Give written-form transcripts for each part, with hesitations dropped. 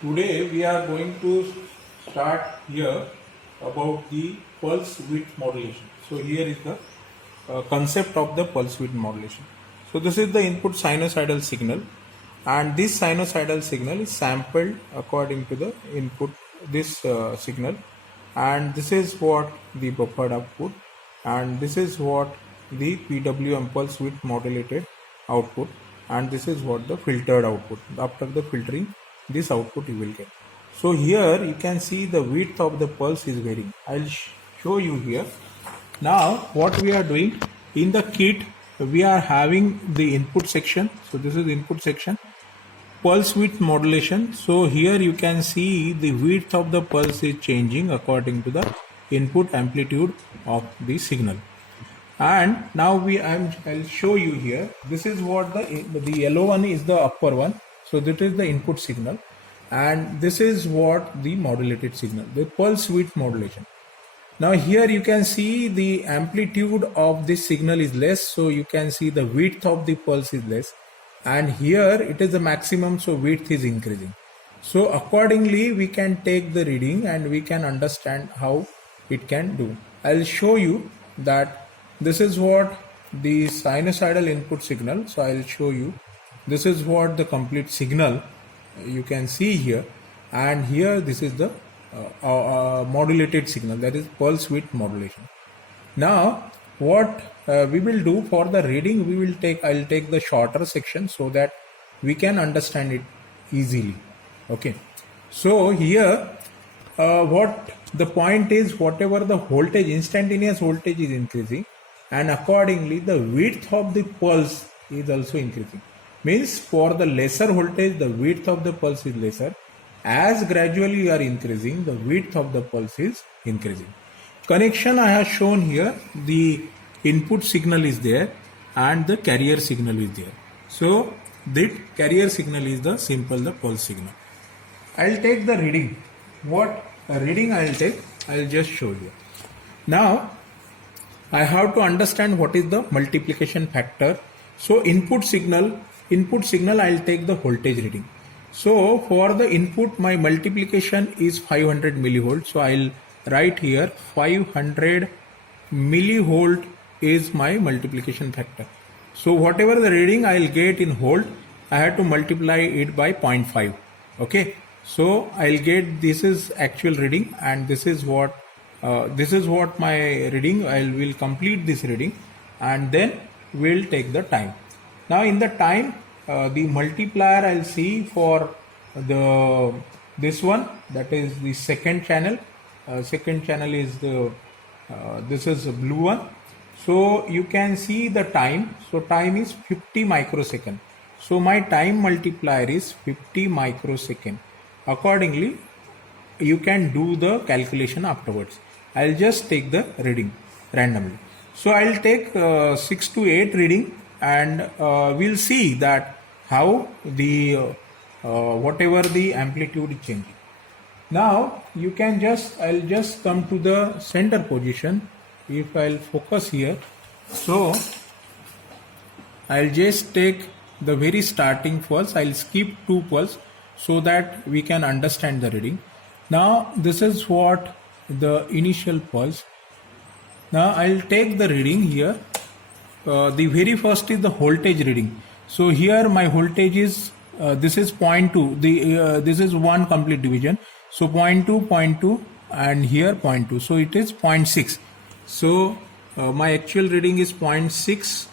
Today we are going to start here about the pulse width modulation. So here is the concept of the pulse width modulation. So this is the input sinusoidal signal, and this sinusoidal signal is sampled according to the input this signal, and this is what the buffered output, and this is what the PWM pulse width modulated output, and this is what the filtered output. After the filtering, this output you will get. So here you can see the width of the pulse is varying. I'll show you here. Now what we are doing in the kit, we are having the input section. So this is input section, pulse width modulation. So here you can see the width of the pulse is changing according to the input amplitude of the signal. And now I'll show you here. This is what the yellow one is the upper one. So that is the input signal, and this is what the modulated signal, the pulse width modulation. Now here you can see the amplitude of this signal is less, so you can see the width of the pulse is less, and here it is the maximum, so width is increasing. So accordingly we can take the reading and we can understand how it can do. I'll show you that this is what the sinusoidal input signal. So I'll show you. This is what the complete signal you can see here, and here this is the modulated signal, that is pulse width modulation. Now what we will do for the reading, I'll take the shorter section so that we can understand it easily. Okay, so here what the point is, whatever the voltage, instantaneous voltage is increasing, and accordingly the width of the pulse is also increasing. Means for the lesser voltage, the width of the pulse is lesser. As gradually you are increasing, the width of the pulse is increasing. Connection I have shown here, the input signal is there and the carrier signal is there. So the carrier signal is the pulse signal. I'll take the reading. What reading I'll take, I'll just show you. Now I have to understand what is the multiplication factor. So input signal I'll take the voltage reading. So for the input, my multiplication is 500 millivolt. So I'll write here 500 millivolt is my multiplication factor. So whatever the reading I'll get in volt, I have to multiply it by 0.5. Okay, so I'll get, this is actual reading, and this is what my reading. I will complete this reading and then we'll take the time. Now in the time, the multiplier I'll see for this one, that is the second channel. Second channel is the this is a blue one. So you can see the time. So time is 50 microsecond. So my time multiplier is 50 microsecond. Accordingly, you can do the calculation afterwards. I'll just take the reading randomly. So I'll take 6 to 8 reading, and we'll see that how the whatever the amplitude is changing. Now you can I'll just come to the center position. If I'll focus here, so I'll just take the very starting pulse. I'll skip 2 pulse so that we can understand the reading. Now this is what the initial pulse. Now I'll take the reading here. The very first is the voltage reading. So here my voltage is this is 0.2. This is one complete division. So 0.2, and here 0.2. So it is 0.6. So my actual reading is 0.6,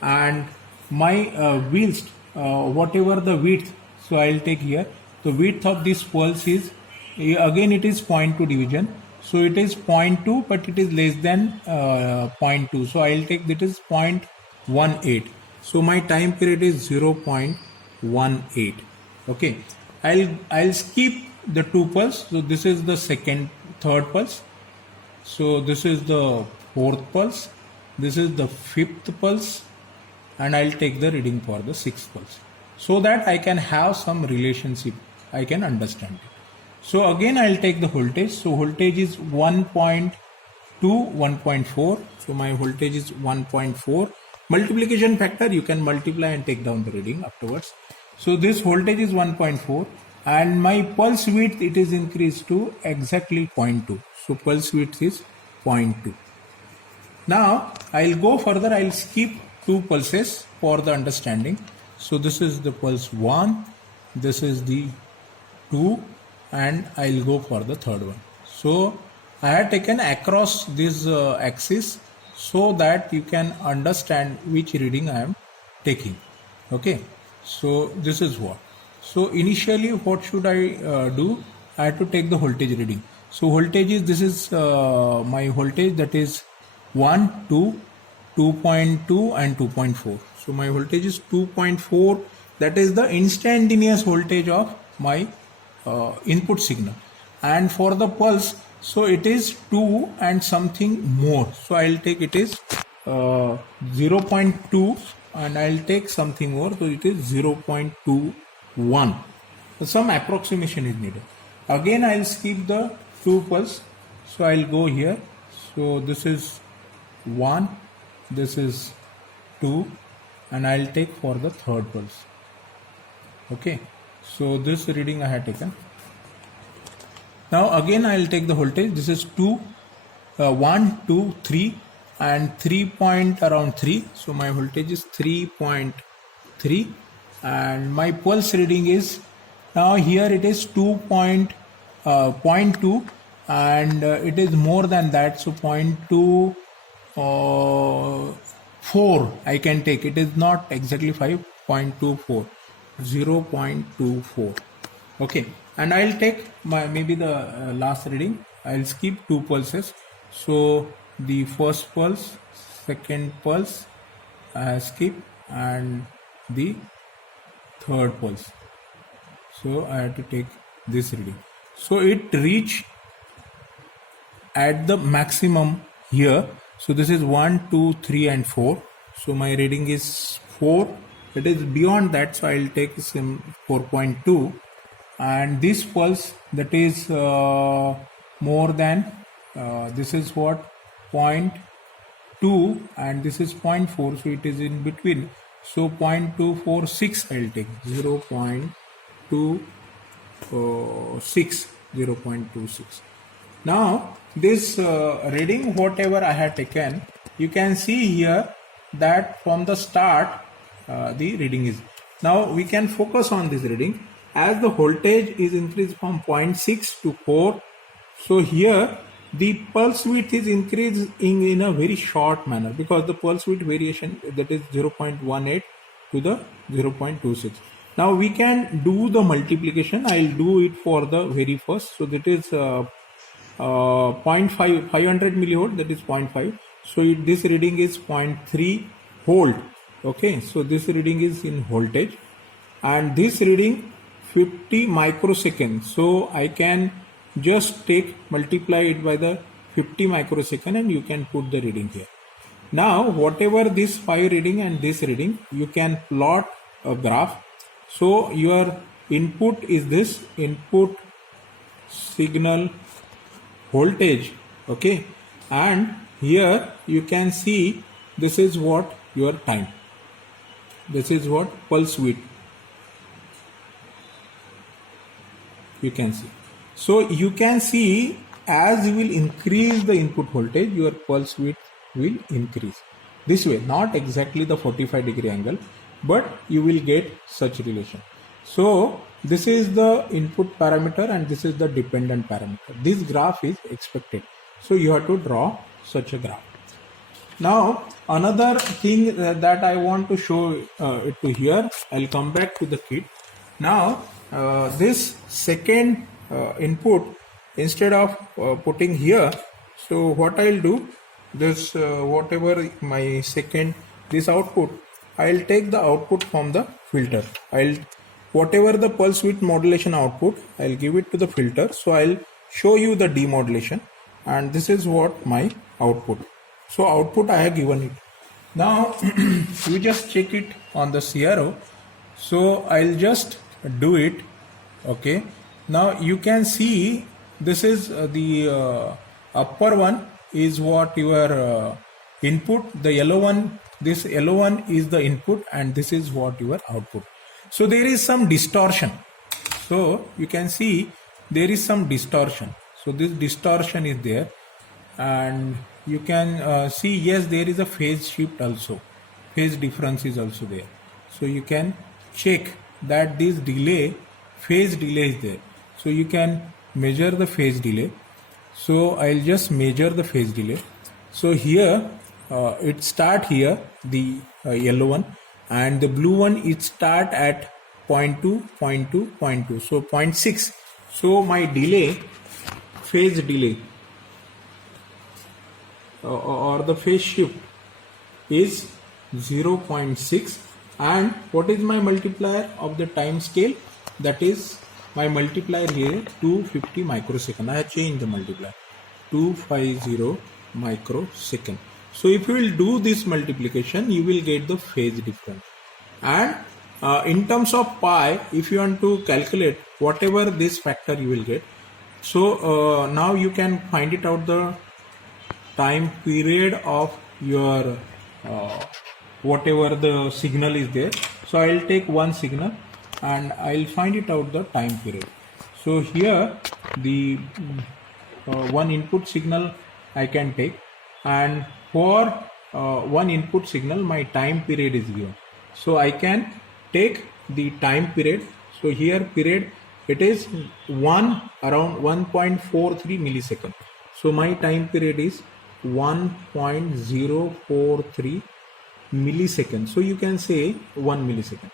and my width, whatever the width. So I'll take here the width of this pulse is, again it is 0.2 division. So it is 0.2, but it is less than 0.2. So I'll take that is 0.18. So my time period is 0.18. Okay. I'll skip the 2 pulse. So this is the third pulse. So this is the 4th pulse. This is the 5th pulse, and I'll take the reading for the 6th pulse, so that I can have some relationship. I can understand it. So again I'll take the voltage. So voltage is 1.2, 1.4. So my voltage is 1.4. Multiplication factor, you can multiply and take down the reading afterwards. So this voltage is 1.4, and my pulse width, it is increased to exactly 0.2. So pulse width is 0.2. Now I'll go further. I'll skip 2 pulses for the understanding. So this is the pulse 1, this is the 2, and I'll go for the third one. So I have taken across this axis so that you can understand which reading I am taking. Okay, so this is what. So initially what should I do? I have to take the voltage reading. So voltage is, this is my voltage, that is 1, 2, 2.2 and 2.4. So my voltage is 2.4. That is the instantaneous voltage of my input signal. And for the pulse, so it is 2 and something more. So I'll take, it is 0.2 and I'll take something more. So it is 0.21. So some approximation is needed. Again I'll skip the 2 pulse. So I'll go here. So this is 1, this is 2, and I'll take for the third pulse. Okay, so this reading I have taken. Now again I'll take the voltage. This is 2, 1, 2, 3 and 3 point around 3. So my voltage is 3.3 and my pulse reading is, now here it is 0.2 and it is more than that. So 0.2 4 I can take. It is not exactly 5.24, 0.24. Okay, and I'll take my maybe the last reading. I'll skip 2 pulses. So the first pulse, second pulse I skip, and the third pulse. So I have to take this reading. So it reached at the maximum here. So this is 1, 2, 3 and 4. So my reading is 4. It is beyond that, so I'll take some 4.2. And this pulse, that is more than, this is what, 0.2 and this is 0.4. So it is in between. So 0.246 I'll take, 0.26, 0.26. Now this reading, whatever I had taken, you can see here that from the start the reading is. Now we can focus on this reading. As the voltage is increased from 0.6 to 4, so here the pulse width is increasing in a very short manner, because the pulse width variation, that is 0.18 to the 0.26. Now we can do the multiplication. I'll do it for the very first. So that is 500 millivolt, that is 0.5. So this reading is 0.3 volt. Okay, so this reading is in voltage, and this reading 50 microseconds. So I can just multiply it by the 50 microsecond and you can put the reading here. Now whatever this 5 reading and this reading, you can plot a graph. So your input is this input signal voltage. Okay, and here you can see this is what your time, this is what pulse width, you can see. So you can see as you will increase the input voltage, your pulse width will increase. This way, not exactly the 45-degree angle, but you will get such relation. So this is the input parameter and this is the dependent parameter. This graph is expected. So you have to draw such a graph. Now another thing that I want to show it to here, I'll come back to the kit. Now this second input, instead of putting here, so what I'll do, this whatever my second, this output, I'll take the output from the filter. Whatever the pulse width modulation output, I'll give it to the filter. So I'll show you the demodulation, and this is what my output. So output I have given it. Now you just check it on the CRO. So I'll just do it. Okay. Now you can see this is the upper one is what your input. The yellow one, this yellow one is the input, and this is what your output. So there is some distortion. So you can see there is some distortion. So this distortion is there, and you can see, yes, there is a phase shift also, phase difference is also there. So you can check that this delay, phase delay is there. So you can measure the phase delay. So I'll just measure the phase delay. So here it start here, the yellow one, and the blue one, it start at 0.2, 0.2, 0.2, so 0.6. So my delay, phase delay or the phase shift is 0.6. And what is my multiplier of the time scale? That is my multiplier here, 250 microsecond. I have changed the multiplier, 250 microsecond. So if you will do this multiplication, you will get the phase difference. And in terms of pi, if you want to calculate whatever this factor, you will get. So now you can find it out, the time period of your whatever the signal is there. So I'll take one signal and I'll find it out the time period. So here the one input signal I can take, and for one input signal my time period is given. So I can take the time period. So here period, it is around 1.43 millisecond. So my time period is 1.043 millisecond. So you can say 1 millisecond.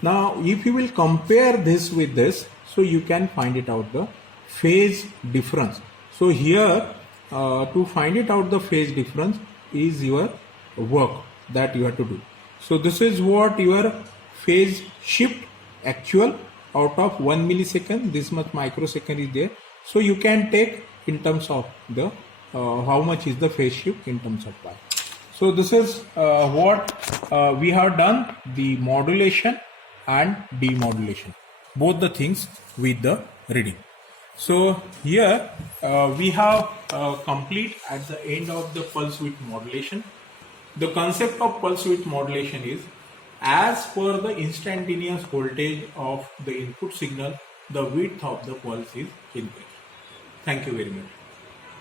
Now if you will compare this with this, so you can find it out the phase difference. So here to find it out the phase difference is your work that you have to do. So this is what your phase shift actual out of 1 millisecond, this much microsecond is there. So you can take in terms of the how much is the phase shift in terms of pi. So this is what we have done, the modulation and demodulation, both the things with the reading. So here we have complete at the end of the pulse width modulation. The concept of pulse width modulation is, as per the instantaneous voltage of the input signal, the width of the pulse is increased. Thank you very much.